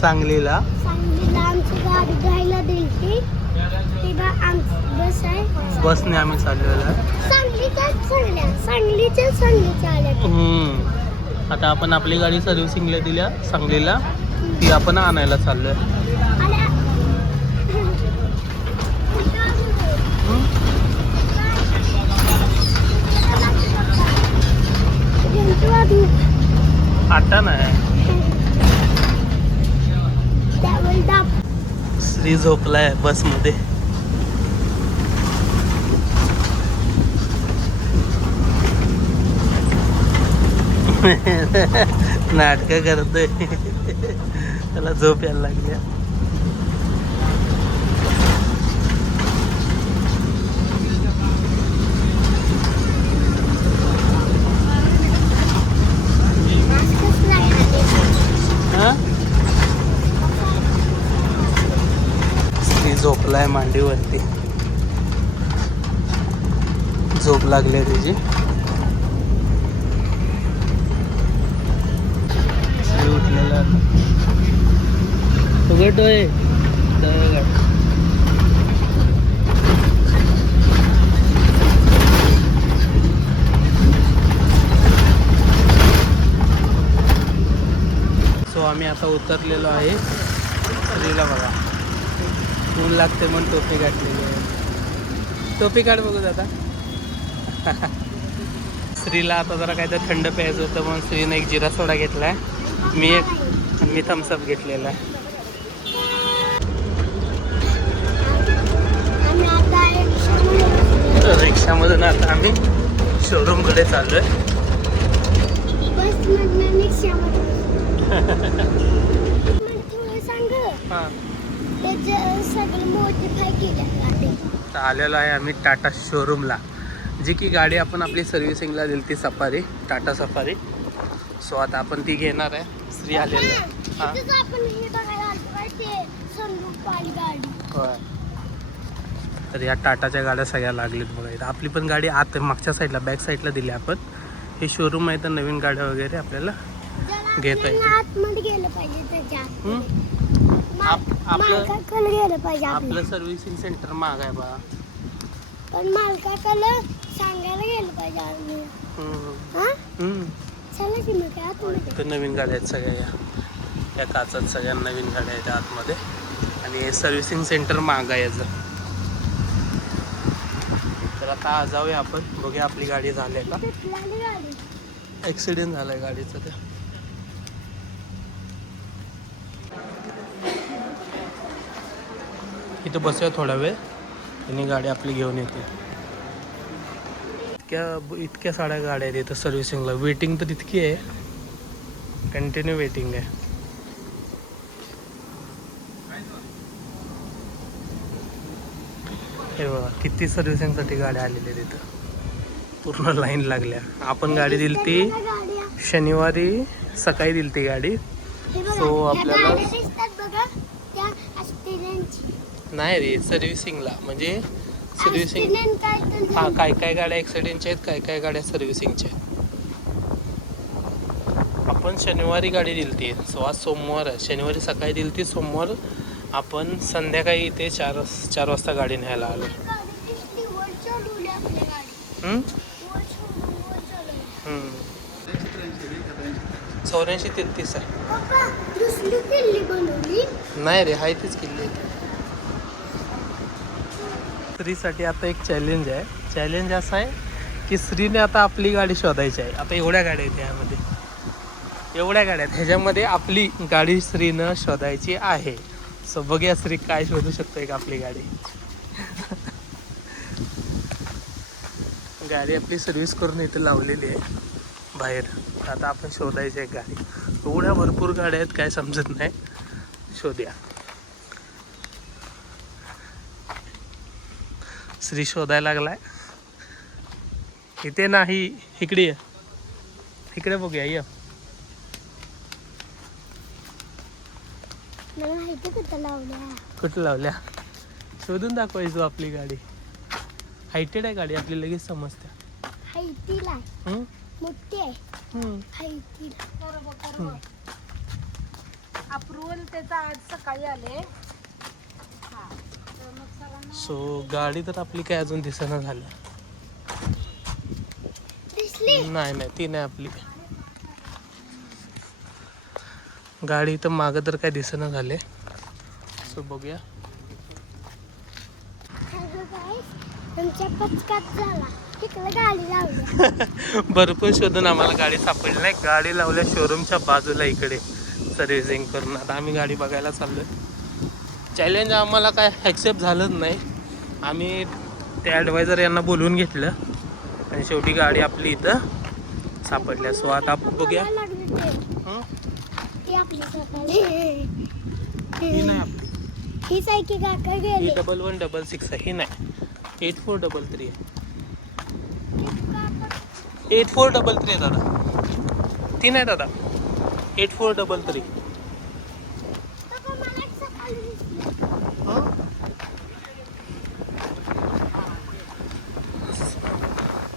सांगलीला आमची गाडी घ्यायला दिली आमची बस आहे. बसने आम्ही चाललेलो आहे. सांगलीच्या आल्या. आता आपण आपली गाडी सर्व्हिसिंगला दिल्या सांगलीला, ती आपण आणायला चाललोय. आता नाही. श्री झोपलाय बसमध्ये. नाटक करतोय, त्याला झोप यायला लागली. स्त्री झोपलाय मांडीवरती, झोप लागली त्याची. उठलेला उघडतोय. सो आम्ही आता उतरलेलो आहे. स्त्रीला बघा ऊन लागते म्हणून टोपी घातलेली आहे. टोपी काढ बघू आता. स्त्रीला आता जरा काहीतरी थंड प्यायचं होतं म्हणून स्त्रीने एक जिरा सोडा घेतलाय. मी थम्सअप घेतलेला आहे. रिक्षामधून आता आम्ही शोरूम कडे चाललोय. आलेलो आहे आम्ही टाटा शोरूमला, जी की गाडी आपण आपली सर्व्हिसिंगला दिली ती सफारी, टाटा सफारी. सो आता आपण ती घेणार आहे. स्त्री आलेली आहे. तर या टाटाच्या गाड्या सगळ्या लागलीत बघा. आपली पण गाडी आत मागच्या साईडला बॅक साईडला दिली आपण. हे शोरूम आहे तर नवीन गाड्या वगैरे आपल्याला घेता येईल. आपलं सर्व्हिसिंग सेंटर महाग आहे बा. पण मालकाला सांगायला गेलं पाहिजे. तर नवीन गाड्या आहेत सगळ्या, या काचात सगळ्या नवीन गाड्या आहेत आतमध्ये. आणि सर्व्हिसिंग सेंटर महाग आहे याचं. तर आता जाऊया आपण, बघूया आपली गाडी झाली आहे का. ॲक्सिडेंट झाला आहे गाडीचा. त्या इथं बसूया थोडा वेळ, आणि गाडी आपली घेऊन येते. इतक्या साड्या गाड्या आहेत इथं सर्व्हिसिंगला. वेटिंग तर इतकी आहे, कंटिन्यू वेटिंग आहे. हे बघा किती सर्व्हिसिंगसाठी गाड्या आलेल्या आहेत इथं. पूर्ण लाईन लागल्या. आपण गाडी दिली ती शनिवारी सकाळी दिली ती गाडी. सो आपल्याला नाही रे, सर्व्हिसिंगला म्हणजे सर्व्हिसिंग. हा, काय काय गाड्या ॲक्सिडेंटच्या आहेत, काय काय गाड्या सर्व्हिसिंगच्या आहेत. आपण शनिवारी गाडी दिली ती. सो आज सोमवार आहे. शनिवारी सकाळी दिली ती, सोमवार आपण संध्याकाळी इथे 4 वाजता गाडी न्यायला आलो. 84-33 आहे. नाही रे, हाय तीच किल्ली. स्त्रीसाठी आता एक चॅलेंज आहे. चॅलेंज असं आहे की स्त्रीने आता आपली गाडी शोधायची आहे. आता एवढ्या गाड्या आहेत ह्यामध्ये, एवढ्या गाड्या आहेत ह्याच्यामध्ये आपली गाडी स्त्रीनं शोधायची आहे. सो बघूया स्त्री काय शोधू शकतो एक आपली गाडी. गाडी आपली सर्व्हिस करून इथे लावलेली आहे बाहेर. आता आपण शोधायची एक गाडी. एवढ्या भरपूर गाड्या आहेत काय समजत नाही. शोध्या. श्री शोधायला लागलाय. इथे नाही, इकडे ये. इकडे बघूया. ये कुठं लावल्या शोधून दाखवायचो आपली गाडी. हायटेड आहे गाडी आपली, लगेच समजते. मोठी आहे. घेऊन त्याचा आज सकाळी आले. हा तर मग सरांना सो गाडी तर आपली काय अजून दिसेना झाली. दिसली नाही नाही ती नाही आपली गाडी. तर मागं तर काय दिसेना झाले. सो बघूया. तुमच्या पचकात झाला तिकडे गाडी लावली. भरपूर शोधून आम्हाला गाडी सापडली नाही. गाडी लावल्या शोरूमच्या बाजूला इकडे सर्व्हिसिंग करून. आता आम्ही गाडी बघायला चाललोय. चॅलेंज आम्हाला काय ॲक्सेप्ट झालंच नाही. आम्ही ते ॲडवायझर यांना बोलवून घेतलं आणि शेवटी गाडी आपली इथं सापडल्या. सो आता आपण बघूया. लागली ते. हं? ती आपली सकाळी ही नाही आपली. हीच आहे की काका ही गेली. 1166 आहे. ही नाही 8433 आहे. 8433 आहे दादा. ती नाही दादा 8433. पप्पा, मला एक सकाळी दिसली.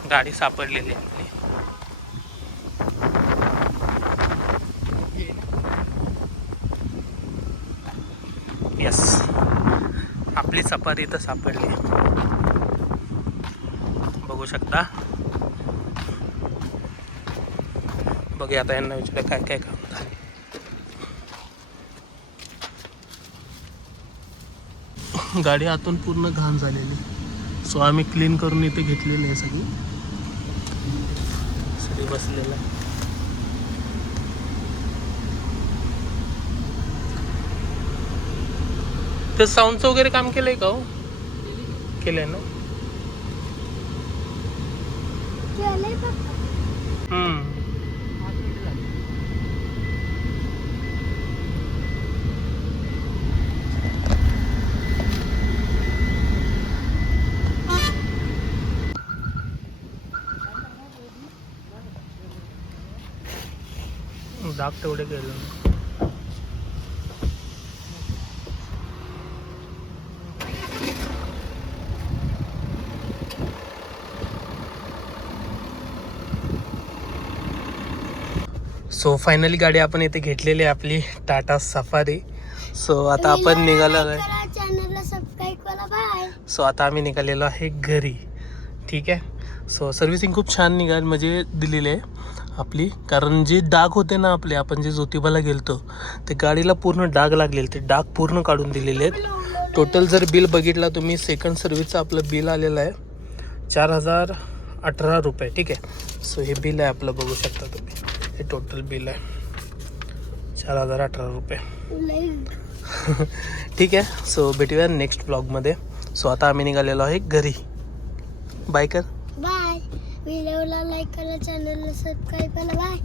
गाडी सापडलेली आहे आपली. येस आपली सफारी इथं सापडली. बघू शकता. बघूया आता यांना विचार काय काय काम झालं. गाडी आतून पूर्ण घाण झालेली. सो आम्ही क्लीन करून इथे घेतलेली आहे सगळी. सगळी बसलेला आहे. ते साऊंडचं वगैरे काम केलंय का हो? केलंय ना. गेले पप्पा. डाग तेवढे केलं. सो फायनली गाडी आपण इथे घेतलेली आहे आपली टाटा सफारी. सो आता आपण निघालेलो आहे. चॅनलला सबस्क्राईब करा. बाय. सो आता आम्ही निघालेलो आहे घरी. ठीक आहे. सो सर्व्हिसिंग खूप छान म्हणजे दिलेली आहे आपली. कारण जे डाग होते ना आपले, आपण जे ज्योतिबाला गेलतो ते गाडीला पूर्ण डाग लागलेले, ते डाग पूर्ण काढून दिलेले आहेत. टोटल जर बिल बघितला तुम्ही, सेकंड सर्व्हिसचं आपलं बिल आलेलं आहे 4018 रुपये. ठीक आहे. सो हे बिल आहे आपलं, बघू शकता तुम्ही. हे टोटल बिल आहे 4018 रुपये. ठीक आहे. सो भेटूया नेक्स्ट ब्लॉगमध्ये. सो आता आम्ही निघालेलो आहे घरी. बाय कर. बाय. व्हिडिओला लाईक करा, चॅनलला सबस्क्राईब करा. बाय.